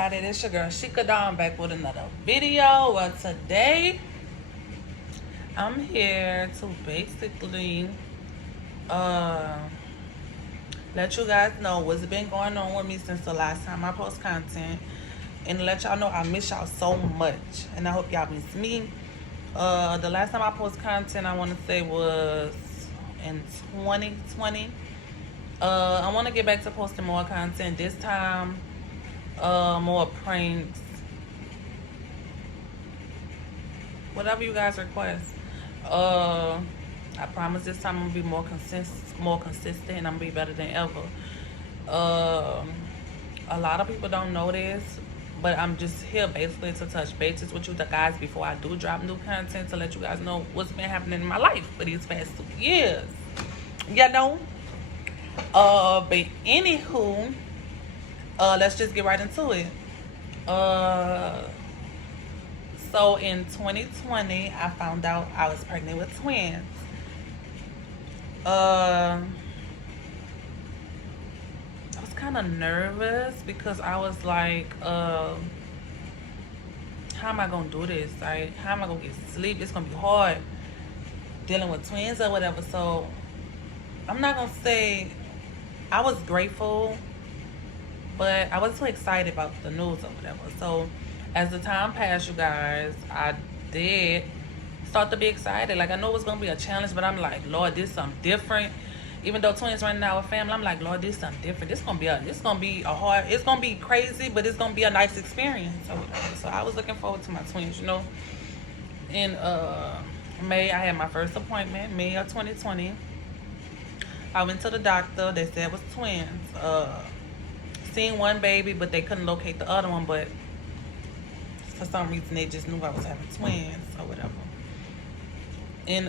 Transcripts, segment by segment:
everybody, it's your girl Sheikah Dawn back with another video. Well, today I'm here to basically uh let you guys know what's been going on with me since the last time I post content, and let y'all know I miss y'all so much, and I hope y'all miss me. The last time I post content, I want to say was in 2020. I want to get back to posting more content this time. More pranks, whatever you guys request. I promise this time I'm gonna be more consistent, and I'm gonna be better than ever. A lot of people don't know this, but I'm just here basically to touch bases with you guys before I do drop new content, to let you guys know what's been happening in my life for these past 2 years. You know? But anywho, let's just get right into it. So in 2020, I found out I was pregnant with twins. I was kind of nervous because I was like, how am I gonna do this? Like, how am I gonna get sleep? It's gonna be hard dealing with twins or whatever. So I'm not gonna say I was grateful, but I wasn't too excited about the news or whatever. So as the time passed, you guys, I did start to be excited. Like, I know it was gonna be a challenge, but I'm like, Lord, this is something different. Even though twins running our family, I'm like, Lord, this is something different. This gonna be a hard. It's gonna be crazy, but it's gonna be a nice experience. So I was looking forward to my twins. You know, in May, I had my first appointment, May of 2020. I went to the doctor. They said it was twins. Seen one baby, but they couldn't locate the other one. But for some reason, they just knew I was having twins or whatever. And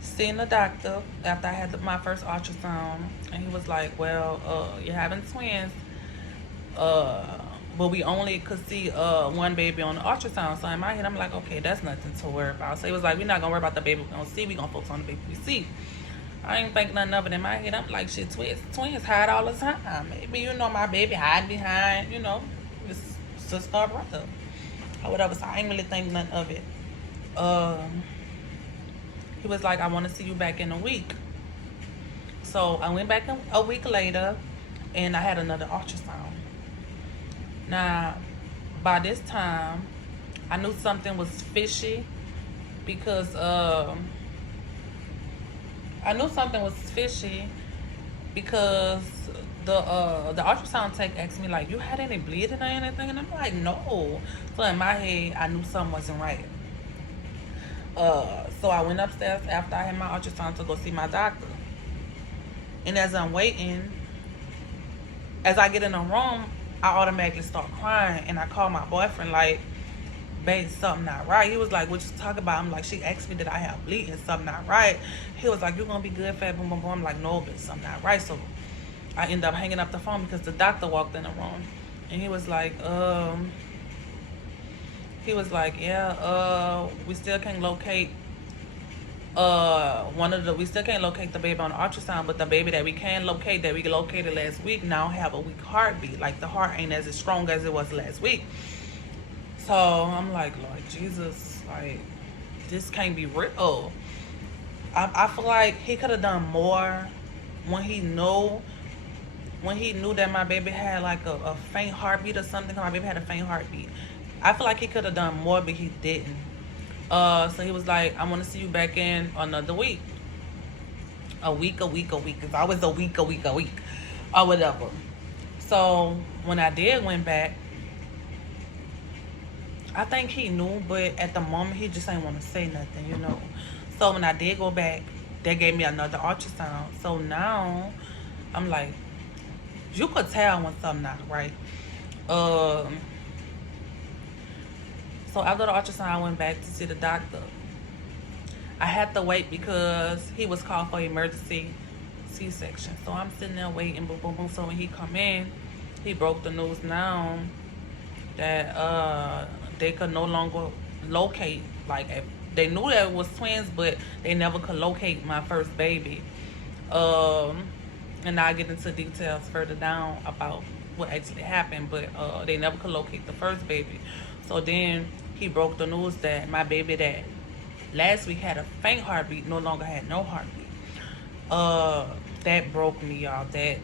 seeing the doctor after I had my first ultrasound, and he was like, well, you're having twins, but we only could see one baby on the ultrasound. So in my head, I'm like, okay, that's nothing to worry about. So he was like, we're not gonna worry about the baby we're gonna see, we're gonna focus on the baby we see. I ain't think nothing of it. In my head, I'm like, shit, twins hide all the time. Maybe, you know, my baby hide behind, you know, his sister or brother or whatever. So I ain't really think nothing of it. He was like, I want to see you back in a week. So I went back a week later, and I had another ultrasound. Now, by this time, I knew something was fishy because the ultrasound tech asked me, like, you had any bleeding or anything? And I'm like, no. So in my head, I knew something wasn't right. So I went upstairs after I had my ultrasound to go see my doctor. And as I'm waiting, as I get in the room, I automatically start crying. And I call my boyfriend, like, babe, something not right. He was like, what you talking about? I'm like, she asked me did I have bleeding, something not right. He was like, you're gonna be good, fat, boom, boom, boom. I'm like, no, but something not right. So I end up hanging up the phone because the doctor walked in the room, and he was like, yeah, we still can't locate we still can't locate the baby on the ultrasound, but the baby that we can locate, that we located last week, now have a weak heartbeat. Like, the heart ain't as strong as it was last week. So I'm like, Lord Jesus, like, this can't be real. I feel like he could have done more when he knew that my baby had like a faint heartbeat or something. My baby had a faint heartbeat. I feel like he could have done more, but he didn't. So he was like, I want to see you back in another week. A week. It's always a week, or whatever. So when I did went back, I think he knew, but at the moment he just ain't want to say nothing, you know. So when I did go back, they gave me another ultrasound. So now I'm like, you could tell when something not right. So after the ultrasound, I went back to see the doctor. I had to wait because he was called for emergency C-section. So I'm sitting there waiting, boom, boom, boom. So when he come in, he broke the news now that they could no longer locate, like, they knew that it was twins, but they never could locate my first baby. And I'll get into details further down about what actually happened. But they never could locate the first baby. So then he broke the news that my baby that last week had a faint heartbeat no longer had no heartbeat. That broke me, y'all. That,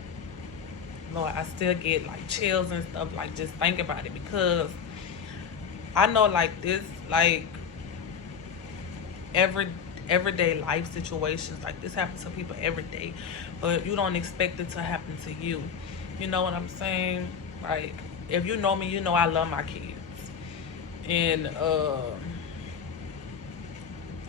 Lord, I still get like chills and stuff, like just think about it, because I know like this, like everyday life situations like this happen to people every day, but you don't expect it to happen to you. You know what I'm saying? Like, if you know me, you know I love my kids, and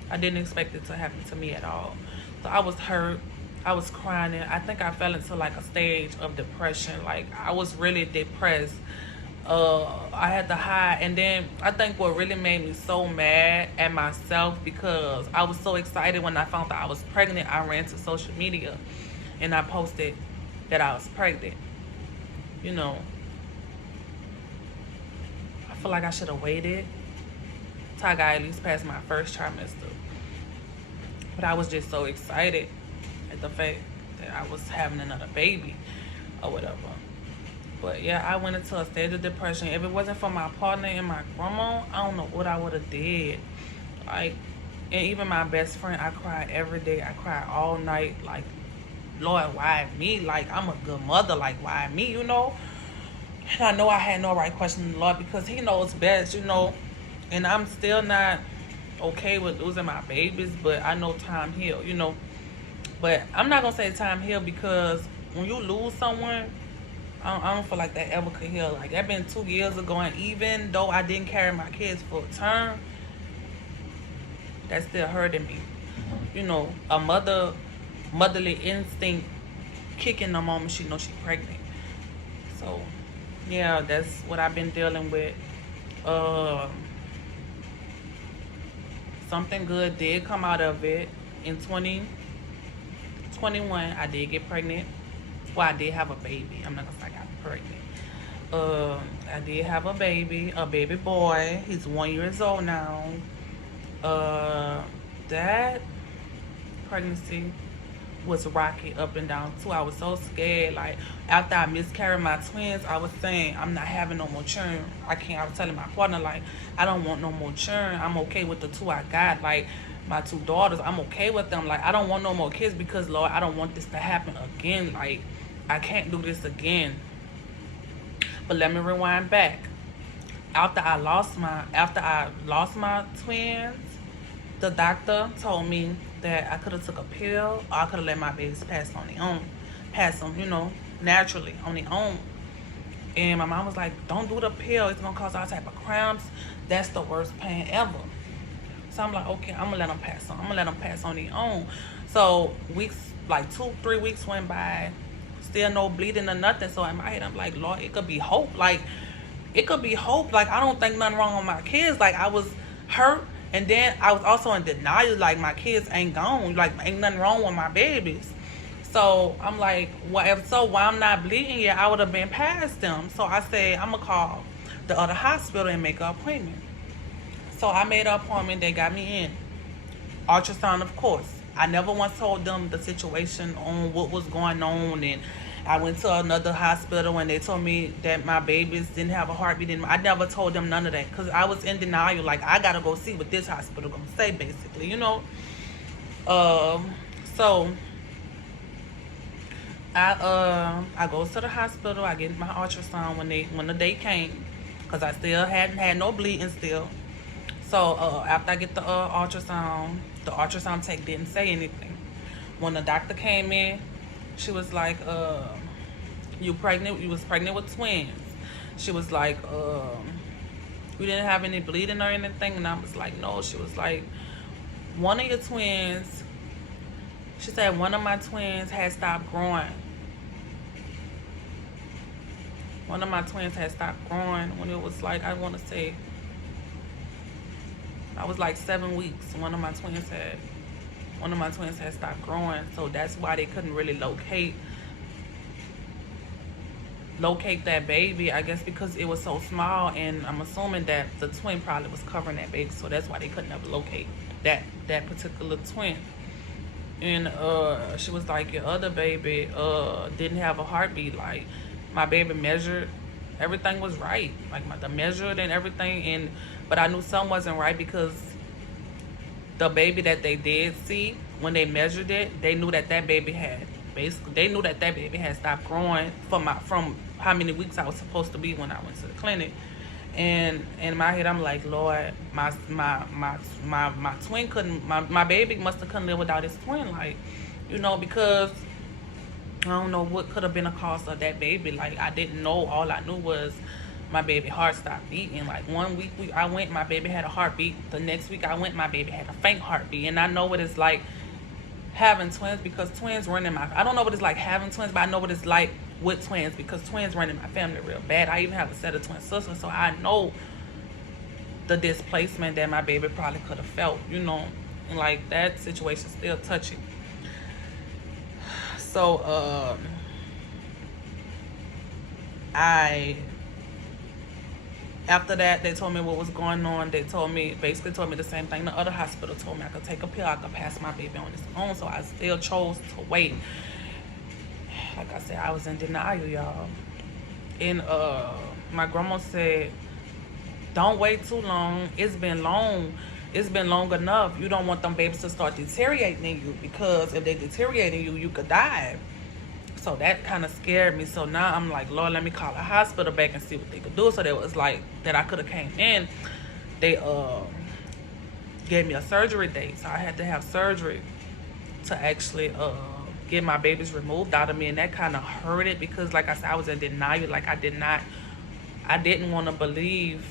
I didn't expect it to happen to me at all. So I was hurt. I was crying, and I think I fell into like a stage of depression. Like, I was really depressed. I had to hide, and then I think what really made me so mad at myself, because I was so excited when I found out I was pregnant. I ran to social media and I posted that I was pregnant. You know, I feel like I should have waited till I got at least past my first trimester. But I was just so excited at the fact that I was having another baby or whatever. But yeah, I went into a stage of depression. If it wasn't for my partner and my grandma, I don't know what I would have did. Like, and even my best friend, I cried every day. I cried all night. Like, Lord, why me? Like, I'm a good mother. Like, why me, you know? And I know I had no right question to the Lord, because he knows best, you know. And I'm still not okay with losing my babies, but I know time heal, you know. But I'm not gonna say time heal, because when you lose someone, I don't feel like that ever could heal. Like, that been 2 years ago, and even though I didn't carry my kids full term, that still hurting me. You know, a motherly instinct kicking the moment she knows she's pregnant. So yeah, that's what I've been dealing with. Something good did come out of it. In 2021, I did get pregnant. Well, I did have a baby. I'm not gonna say I got pregnant. I did have a baby boy. He's 1 year old now. That pregnancy was rocky up and down too. I was so scared. Like, after I miscarried my twins, I was saying I'm not having no more children. I was telling my partner, like, I don't want no more children. I'm okay with the 2 I got. Like, my 2 daughters, I'm okay with them. Like, I don't want no more kids, because Lord, I don't want this to happen again. Like, I can't do this again. But let me rewind back. After I lost my twins, the doctor told me that I could have took a pill, or I could have let my babies pass on their own. Pass them, you know, naturally on their own. And my mom was like, don't do the pill. It's going to cause all type of cramps. That's the worst pain ever. So I'm like, okay, I'm going to let them pass on. I'm going to let them pass on their own. So weeks, like 2-3 weeks went by. Still no bleeding or nothing. So in my head, I'm like, Lord, it could be hope. Like, it could be hope. Like, I don't think nothing wrong with my kids. Like, I was hurt. And then I was also in denial, like, my kids ain't gone. Like, ain't nothing wrong with my babies. So I'm like, well, if so, why I'm not bleeding yet, I would have been past them. So I said, I'm going to call the other hospital and make an appointment. So I made an appointment. They got me in. Ultrasound, of course. I never once told them the situation on what was going on. And I went to another hospital and they told me that my babies didn't have a heartbeat. I never told them none of that, because I was in denial. Like, I got to go see what this hospital going to say, basically, you know. So I go to the hospital. I get my ultrasound when the day came, because I still hadn't had no bleeding still. So after I get the ultrasound tech didn't say anything. When the doctor came in, she was like, you pregnant? You was pregnant with twins. She was like, you didn't have any bleeding or anything? And I was like, no. She was like, one of your twins, she said one of my twins had stopped growing. One of my twins had stopped growing when it was like, I want to say, I was like 7 weeks. One of my twins had stopped growing. So that's why they couldn't really locate that baby, I guess, because it was so small. And I'm assuming that the twin probably was covering that baby, so that's why they couldn't ever locate that particular twin. And she was like, your other baby didn't have a heartbeat. Like, my baby measured, everything was right. Like, the measured and everything. And but I knew something wasn't right because the baby that they did see, when they measured it, they knew that that baby had, basically, they knew that that baby had stopped growing from how many weeks I was supposed to be when I went to the clinic. And in my head, I'm like, Lord, my twin couldn't, my baby must have couldn't live without his twin, like, because I don't know what could have been a cause of that baby. Like, I didn't know. All I knew was my baby heart stopped beating. Like, one week I went, my baby had a heartbeat. The next week I went, my baby had a faint heartbeat. And I know what it's like having twins, because twins run in my, I don't know what it's like having twins, but I know what it's like with twins, because twins run in my family real bad. I even have a set of twin sisters, so I know the displacement that my baby probably could have felt, and like that situation still touchy. So I after that, they told me what was going on. They basically told me the same thing the other hospital told me. I could take a pill, I could pass my baby on its own. So I still chose to wait. Like I said, I was in denial, y'all. And my grandma said, don't wait too long. It's been long. It's been long enough. You don't want them babies to start deteriorating in you, because if they deteriorate in you, you could die. So that kind of scared me. So now I'm like, Lord, let me call a hospital back and see what they could do. So that was like that I could have came in. They gave me a surgery date. So I had to have surgery to actually get my babies removed out of me. And that kind of hurt it, because like I said, I was in denial. Like I didn't want to believe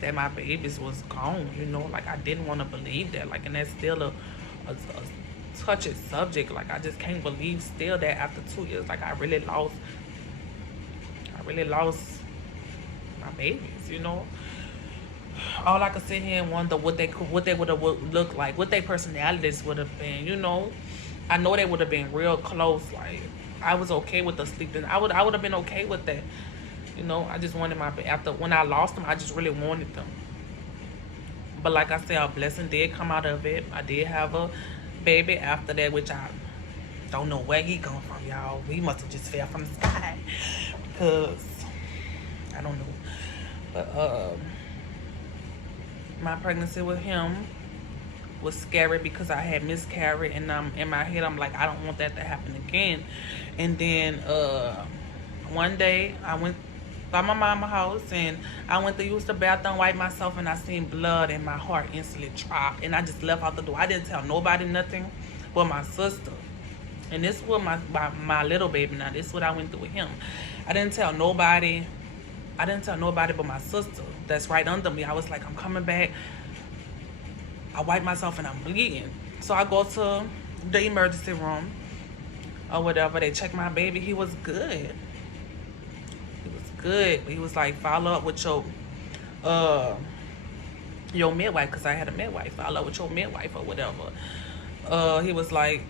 that my babies was gone, like I didn't want to believe that. Like, and that's still a touchy subject. Like, I just can't believe still that after 2 years, like I really lost my babies. All I could sit here and wonder what they would have looked like, what their personalities would have been. I know they would have been real close. Like, I was okay with the sleeping. I would have been okay with that. I just wanted after when I lost them, I just really wanted them. But like I said, a blessing did come out of it. I did have a baby after that, which I don't know where he come from, y'all. He must have just fell from the sky, because I don't know. But my pregnancy with him was scary, because I had miscarried, and in my head I'm like, I don't want that to happen again. And then one day I went by my mama's house, and I went to use the bathroom, wipe myself, and I seen blood, and my heart instantly dropped, and I just left out the door. I didn't tell nobody nothing but my sister. And this was my little baby. Now, this is what I went through with him. I didn't tell nobody but my sister that's right under me. I was like, I'm coming back. I wipe myself and I'm bleeding. So I go to the emergency room or whatever. They check my baby. He was good. Good. He was like, follow up with your midwife, because I had a midwife. Follow up with your midwife or whatever. He was like,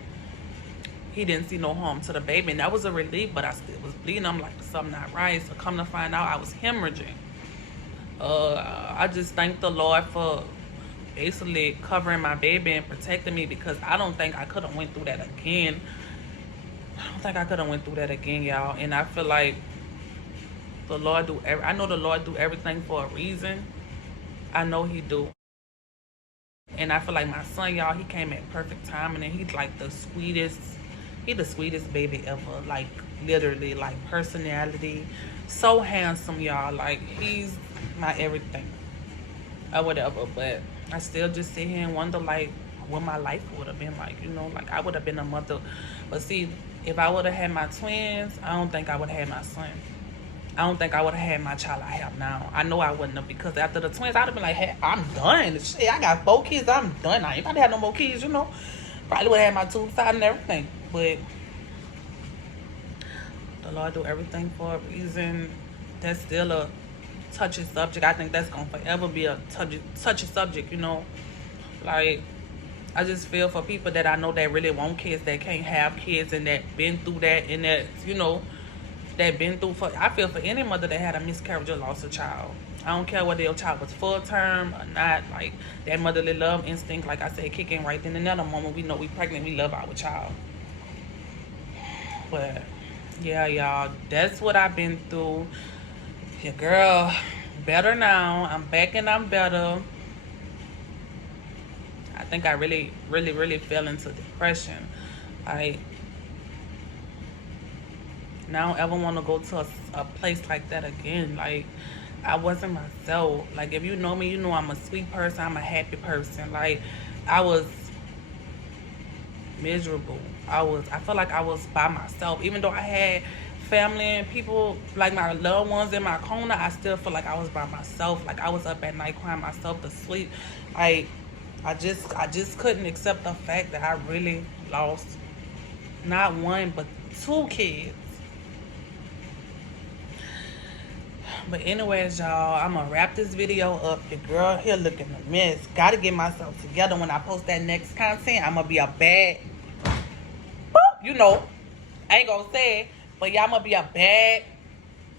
he didn't see no harm to the baby, and that was a relief, but I still was bleeding. I'm like, something not right. So come to find out, I was hemorrhaging. I just thank the Lord for basically covering my baby and protecting me, because I don't think I could have went through that again. Y'all. And I feel like I know the Lord do everything for a reason. I know he do. And I feel like my son, y'all, he came at perfect timing, and he's like the sweetest baby ever. Like, literally, like, personality, so handsome, y'all. Like, he's my everything or whatever. But I still just sit here and wonder, like, what my life would have been like. Like, I would have been a mother. But see, if I would have had my twins, I don't think I would have had my son. I don't think I would have had my child I have now. I know I wouldn't have, because after the twins, I'd have been like, hey, I'm done. Shit, I got 4 kids. I'm done. I ain't about to have no more kids, Probably would have had my tubes out and everything. But the Lord do everything for a reason. That's still a touchy subject. I think that's going to forever be a touchy subject, Like, I just feel for people that I know that really want kids, that can't have kids, and that been through that, and that, that been through, for I feel for any mother that had a miscarriage or lost a child. I don't care whether your child was full term or not. Like, that motherly love instinct, like I said, kick in right then and there. The moment we know we pregnant, we love our child. But yeah, y'all, that's what I've been through. Your girl better now. I'm back and I'm better. I think I really fell into depression. Like, now I don't ever want to go to a place like that again. Like, I wasn't myself. Like, if you know me, you know I'm a sweet person. I'm a happy person. Like, I was miserable. I felt like I was by myself. Even though I had family and people, like my loved ones in my corner, I still feel like I was by myself. Like, I was up at night crying myself to sleep. Like, I just couldn't accept the fact that I really lost not one but 2 kids. But anyways, y'all, I'm gonna wrap this video up. Your girl here looking a mess. Gotta get myself together. When I post that next content, I'm gonna be a bad, you know, I ain't gonna say it, but y'all, I'm gonna be a bad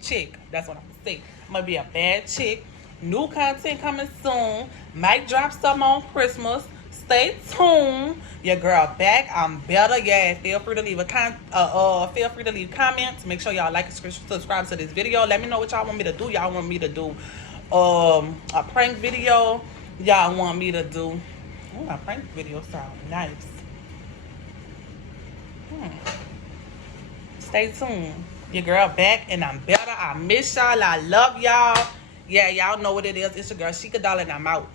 chick. That's what I'm gonna say. I'm gonna be a bad chick. New content coming soon. Might drop some on Christmas. Stay tuned. Your girl back. I'm better. Yeah, feel free to leave comments. Make sure y'all like and subscribe to this video. Let me know what y'all want me to do. Y'all want me to do a prank video. Y'all want me to do a prank video sound nice. Stay tuned. Your girl back and I'm better. I miss y'all. I love y'all. Yeah, y'all know what it is. It's your girl Sheikah Doll and I'm out.